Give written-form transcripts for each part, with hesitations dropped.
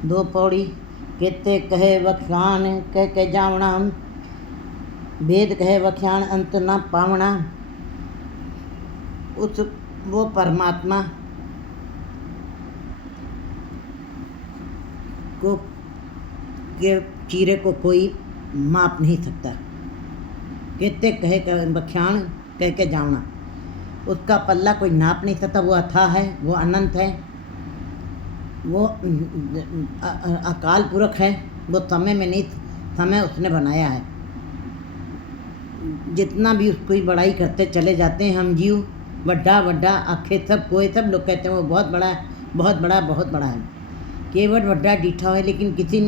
दो पौड़ी केते कहे वख्यान कह के जावना, भेद कहे वख्यान अंत न पावना। उस वो परमात्मा को के चीरे को कोई माप नहीं सकता। केते कहे वख्यान कह के जावना, उसका पल्ला कोई नाप नहीं सकता। वो अथाह है, वो अनंत है, वो अकाल पुरख है, वो समय में नहीं, समय उसने बनाया है। जितना भी उसकी बड़ाई करते चले जाते हैं हम जीव, बड़ा बड़ा आखे सब कोई सब लोग कहते हैं वो बहुत बड़ा है, बहुत बड़ा, बहुत बड़ा है। केवल बड़ा डीठा है, लेकिन किसी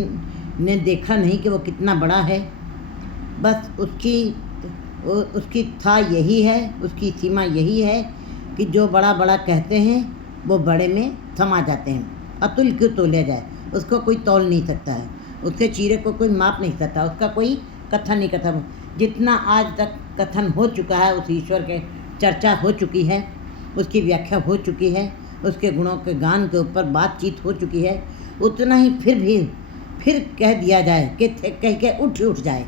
ने देखा नहीं कि वो कितना बड़ा है। बस उसकी था यही है, उसकी सीमा यही है कि जो बड़ा बड़ा कहते हैं वो बड़े में समा जाते हैं। अतुल क्यों तोला जाए, उसको कोई तौल नहीं सकता है, उसके चीरे को कोई माप नहीं सकता, उसका कोई कथन नहीं कथन। जितना आज तक कथन हो चुका है उस ईश्वर के, चर्चा हो चुकी है, उसकी व्याख्या हो चुकी है, उसके गुणों के गान के ऊपर बातचीत हो चुकी है, उतना ही फिर कह दिया जाए कि कह के उठ जाए,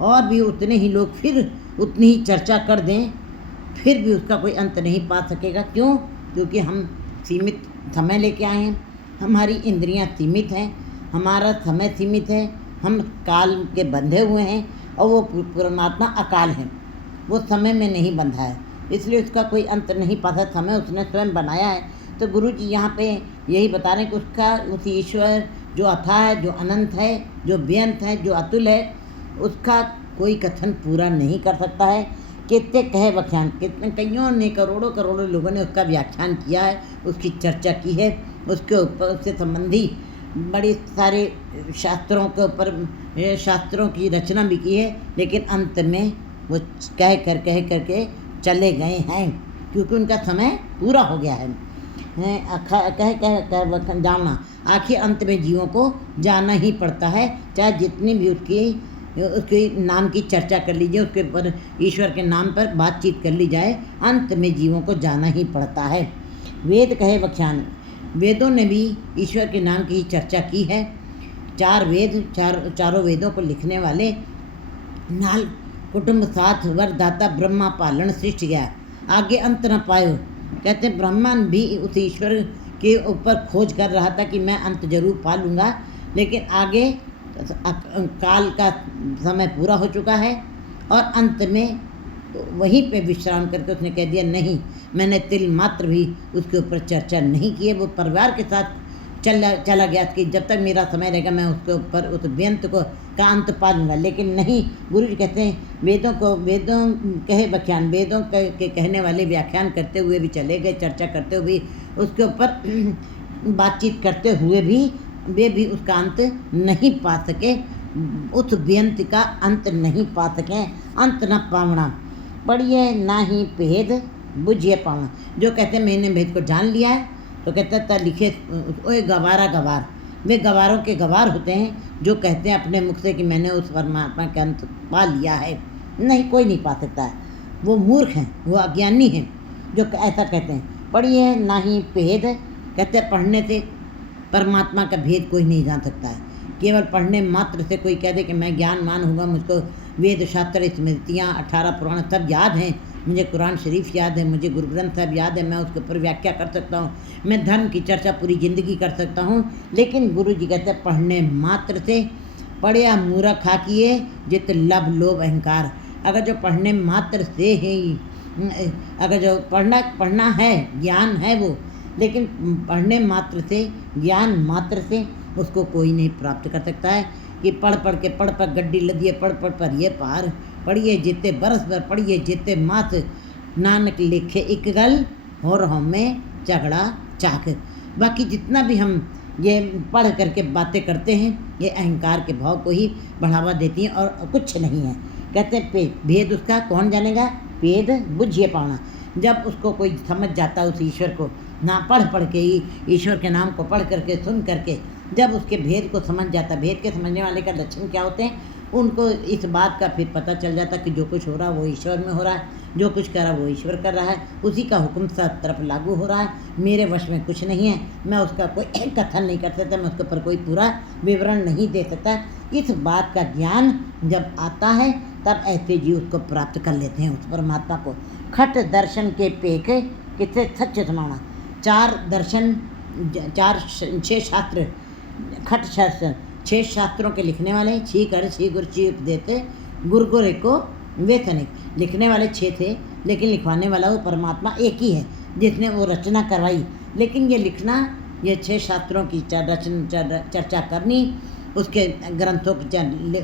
और भी उतने ही लोग फिर उतनी ही चर्चा कर दें, फिर भी उसका कोई अंत नहीं पा सकेगा। क्यों? क्योंकि हम सीमित समय लेके आए हैं, हमारी इंद्रियां सीमित हैं, हमारा समय सीमित है, हम काल के बंधे हुए हैं, और वो परमात्मा अकाल है, वो समय में नहीं बंधा है, इसलिए उसका कोई अंत नहीं पाता। समय उसने स्वयं बनाया है। तो गुरु जी यहाँ पे यही बता रहे हैं कि उसका, उस ईश्वर जो अथाह है, जो अनंत है, जो बेअंत है, जो अतुल है, उसका कोई कथन पूरा नहीं कर सकता है। कितने कहे व्याख्यान, कितने कईयों ने, करोड़ों लोगों ने उसका व्याख्यान किया है, उसकी चर्चा की है, उसके ऊपर उससे संबंधी बड़े सारे शास्त्रों के ऊपर शास्त्रों की रचना भी की है, लेकिन अंत में वो कह करके चले गए हैं, क्योंकि उनका समय पूरा हो गया है। कह जाना, आखिर अंत में जीवों को जाना ही पड़ता है, चाहे जितनी भी उसके नाम की चर्चा कर लीजिए, उसके ऊपर ईश्वर के नाम पर बातचीत कर ली जाए, अंत में जीवों को जाना ही पड़ता है। वेद कहे व्याख्यान, वेदों ने भी ईश्वर के नाम की चर्चा की है। चारों वेदों को लिखने वाले नाल कुटुंब साथ वर दाता ब्रह्मा पालन सृष्टि गया, आगे अंत न पायो। कहते ब्रह्मा भी उस ईश्वर के ऊपर खोज कर रहा था कि मैं अंत जरूर पा लूँगा, लेकिन आगे काल का समय पूरा हो चुका है, और अंत में वहीं पे विश्राम करके उसने कह दिया नहीं, मैंने तिल मात्र भी उसके ऊपर चर्चा नहीं की है। वो परिवार के साथ चला गया कि जब तक मेरा समय रहेगा मैं उसके ऊपर उस बेअंत को का अंत पा लूँगा, लेकिन नहीं। गुरु जी कहते हैं वेदों कहे व्याख्यान, वेदों के कहने वाले व्याख्यान करते हुए भी चले गए, चर्चा करते हुए उसके ऊपर बातचीत करते हुए भी वे भी उसका अंत नहीं पा सके, उस बेअंत का अंत नहीं पा सके। अंत न पावना, पढ़िए ना ही भेद बुझिए पावना। जो कहते हैं मैंने भेद को जान लिया है, तो कहते हैं लिखे ओए गवारा गवार, वे गवारों के गवार होते हैं जो कहते हैं अपने मुख से कि मैंने उस परमात्मा का अंत पा लिया है। नहीं, कोई नहीं पा सकता है, वो मूर्ख हैं, वो अज्ञानी हैं जो ऐसा कहते हैं। पढ़िए ना ही भेद, कहते हैं पढ़ने से परमात्मा का भेद कोई नहीं जान सकता है। केवल पढ़ने मात्र से कोई कह दे कि मैं ज्ञानवान होगा, मुझको वेद शास्त्र स्मृतियाँ 18 पुराण सब याद हैं, मुझे कुरान शरीफ याद है, मुझे गुरु ग्रंथ साहब याद है, मैं उसके ऊपर व्याख्या कर सकता हूँ, मैं धर्म की चर्चा पूरी ज़िंदगी कर सकता हूँ। लेकिन गुरु जी कहते हैं पढ़ने मात्र से पढ़िया मूर्ख हाकिए जित लब लोभ अहंकार। अगर जो पढ़ने मात्र से ही, अगर जो पढ़ना है, ज्ञान है वो, लेकिन पढ़ने मात्र से, ज्ञान मात्र से उसको कोई नहीं प्राप्त कर सकता है। कि पढ़ पर गड्डी लदिए, पढ़ पर ये पार, पढ़िए जिते बरस भर, पढ़िए जिते मात, नानक लिखे एक गल और हमें झगड़ा चाक। बाकी जितना भी हम ये पढ़ करके बातें करते हैं, ये अहंकार के भाव को ही बढ़ावा देती हैं और कुछ नहीं है। कहते हैं भेद उसका कौन जानेगा, भेद बुझिए पाना। जब उसको कोई समझ जाता उस ईश्वर को, ना पढ़ के ही ईश्वर के नाम को पढ़ करके सुन करके जब उसके भेद को समझ जाता, भेद के समझने वाले का लक्षण क्या होते हैं, उनको इस बात का फिर पता चल जाता कि जो कुछ हो रहा है वो ईश्वर में हो रहा है, जो कुछ कर रहा है वो ईश्वर कर रहा है, उसी का हुक्म सब तरफ लागू हो रहा है, मेरे वश में कुछ नहीं है, मैं उसका कोई कथन नहीं कर सकता, मैं उसके ऊपर कोई पूरा विवरण नहीं दे सकता। इस बात का ज्ञान जब आता है तब ऐसे जीव उसको प्राप्त कर लेते हैं, उस परमात्मा को। खट दर्शन के पेख किसे सच समाना। 4 दर्शन 6 शास्त्र, खट शास्त्र 6 शास्त्रों के लिखने वाले, छी कर छी गुर छी उपदेते गुरु गुरे को वेतनिक। लिखने वाले 6 थे, लेकिन लिखवाने वाला वो परमात्मा एक ही है जिसने वो रचना करवाई। लेकिन ये लिखना, ये 6 शास्त्रों की चर्चा करनी, उसके ग्रंथों की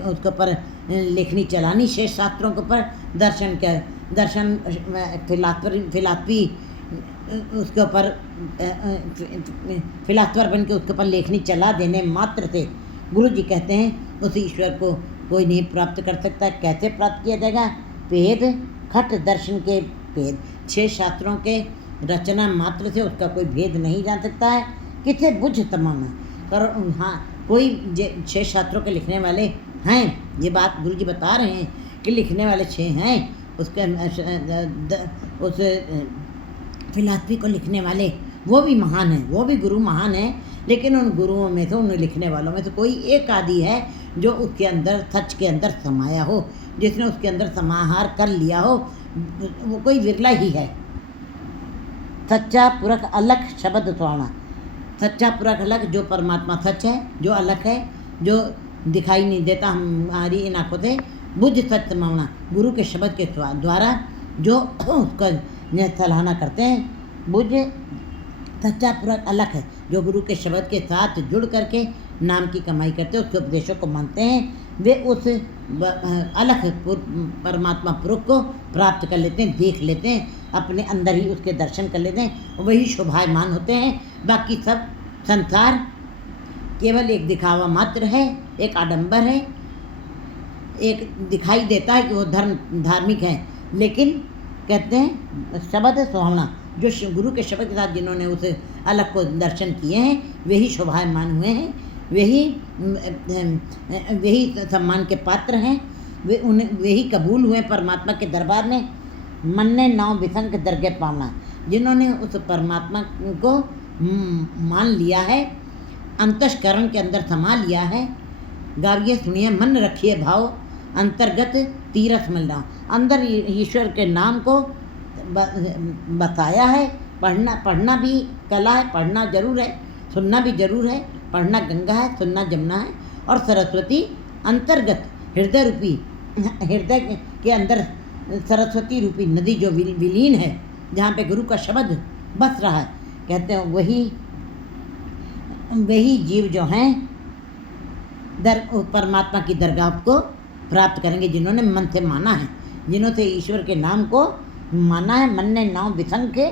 उसके ऊपर लेखनी चलानी, 6 शास्त्रों के ऊपर दर्शन फिलासफी उसके ऊपर फिलासफर बन के उसके ऊपर लेखनी चला देने मात्र से गुरु जी कहते हैं उस ईश्वर को कोई नहीं प्राप्त कर सकता। कैसे प्राप्त किया जाएगा? भेद खट दर्शन के भेद, 6 शास्त्रों के रचना मात्र से उसका कोई भेद नहीं जान सकता है। किसे बुझ तमाम पर हाँ, कोई 6 शास्त्रों के लिखने वाले हैं, ये बात गुरु जी बता रहे हैं कि लिखने वाले 6 हैं। उसके उस फिलासफी को लिखने वाले वो भी महान हैं, वो भी गुरु महान हैं, लेकिन उन गुरुओं में से, उन लिखने वालों में से कोई एक आदि है जो उसके अंदर, सच के अंदर समाया हो, जिसने उसके अंदर समाहार कर लिया हो, वो कोई विरला ही है। सच्चा पुरख अलग शब्द स्वाणा। सच्चा पुरख अलग, जो परमात्मा सच है, जो अलग है, जो दिखाई नहीं देता हमारी इन आँखों से, बुझ सत्य मावना, गुरु के शब्द के द्वारा जो उसका सराहना करते हैं। बुझ सच्चा पुरख अलग है, जो गुरु के शब्द के साथ जुड़ करके नाम की कमाई करते हैं, उसके उपदेशों को मानते हैं, वे उस अलग परमात्मा पुरुष को प्राप्त कर लेते हैं, देख लेते हैं, अपने अंदर ही उसके दर्शन कर लेते हैं, वही शोभायमान होते हैं। बाकी सब संसार केवल एक दिखावा मात्र है, एक आडंबर है, एक दिखाई देता है कि वो धार्मिक है, लेकिन कहते हैं शब्द सुहावना, जो गुरु के शब्द के साथ जिन्होंने उस अलग को दर्शन किए हैं, वही शोभायमान हुए हैं, वही सम्मान के पात्र हैं, वही कबूल हुए परमात्मा के दरबार में। मन ने नाव विसंग दरगे पावना, जिन्होंने उस परमात्मा को मान लिया है, अंतस्करण के अंदर समा लिया है। गाविए सुनिए, मन रखिए भाव अंतर्गत तीरथ मिलना। अंदर ईश्वर के नाम को बताया है। पढ़ना भी कला है, पढ़ना जरूर है, सुनना भी जरूर है। पढ़ना गंगा है, सुनना जमुना है, और सरस्वती अंतर्गत हृदय रूपी, हृदय के अंदर सरस्वती रूपी नदी जो विलीन है, जहाँ पे गुरु का शब्द बस रहा है, कहते हैं वही जीव जो हैं परमात्मा की दरगाह को प्राप्त करेंगे, जिन्होंने मन से माना है, जिन्होंने ईश्वर के नाम को माना है। मन ने नाव विसंग के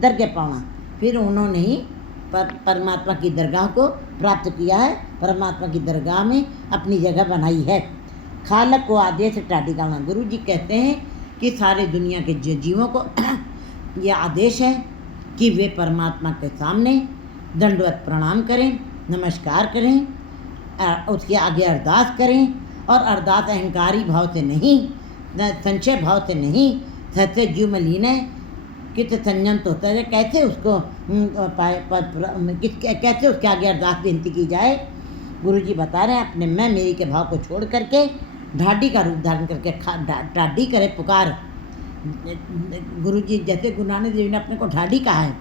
दरगे पाना, फिर उन्होंने ही परमात्मा की दरगाह को प्राप्त किया है, परमात्मा की दरगाह में अपनी जगह बनाई है। खालक को आदेश टाटी करना, गुरु जी कहते हैं कि सारे दुनिया के जीवों को यह आदेश है कि वे परमात्मा के सामने दंडवत प्रणाम करें, नमस्कार करें, उसके आगे अरदास करें, और अरदास अहंकारी भाव से नहीं, संशय भाव से नहीं, सत्य जीव में लीन है। कित संयम तो होता है, कैसे उसको कैसे उसके आगे अरदास बेनती की जाए। गुरु जी बता रहे हैं, अपने मैं मेरी के भाव को छोड़ करके ढाडी का रूप धारण करके ढाडी करे पुकार। गुरु जी जैसे गुरु नानक देव ने अपने को ढाडी कहा है,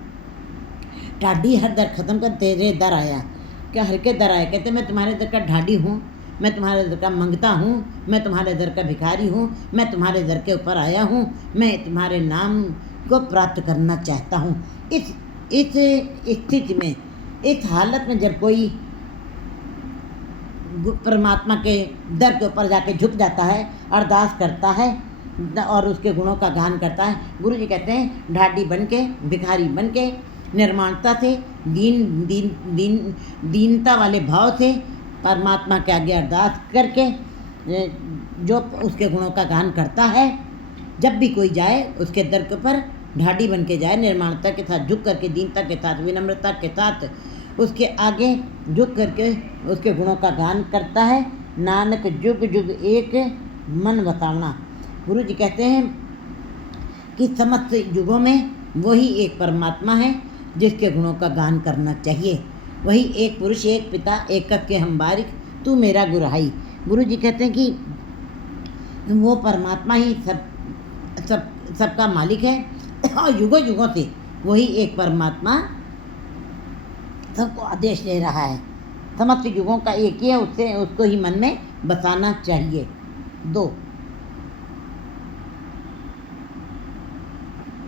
ढाडी हर दर खत्म कर तेरे दर आया, क्या हर के दर आया, कहते मैं तुम्हारे दर का ढाडी हूँ, मैं तुम्हारे दर का मंगता हूँ, मैं तुम्हारे दर का भिखारी हूँ, मैं तुम्हारे दर के ऊपर आया हूँ, मैं तुम्हारे नाम को प्राप्त करना चाहता हूँ। इस स्थिति में, इस हालत में जब कोई परमात्मा के दर के ऊपर जाके झुक जाता है, अरदास करता है और उसके गुणों का गान करता है, गुरु जी कहते हैं ढाडी बन के, भिखारी बन के, निर्माणता से, दीनता वाले भाव से परमात्मा के आगे अरदास करके जो उसके गुणों का गान करता है, जब भी कोई जाए उसके दर के ऊपर ढाडी बन के जाए, निर्माणता के साथ झुक करके, दीनता के साथ, विनम्रता के साथ उसके आगे झुक करके उसके गुणों का गान करता है। नानक जुग जुग एक मन बतावना, गुरु जी कहते हैं कि समस्त युगों में वही एक परमात्मा है जिसके गुणों का गान करना चाहिए। वही एक पुरुष, एक पिता, एकक के हम बारिक, तू मेरा गुरहाई। गुरु जी कहते हैं कि वो परमात्मा ही सबका मालिक है और युगों युगों से वही एक परमात्मा सबको आदेश दे रहा है। समस्त युगों का एक ही है, उसको ही मन में बसाना चाहिए। 2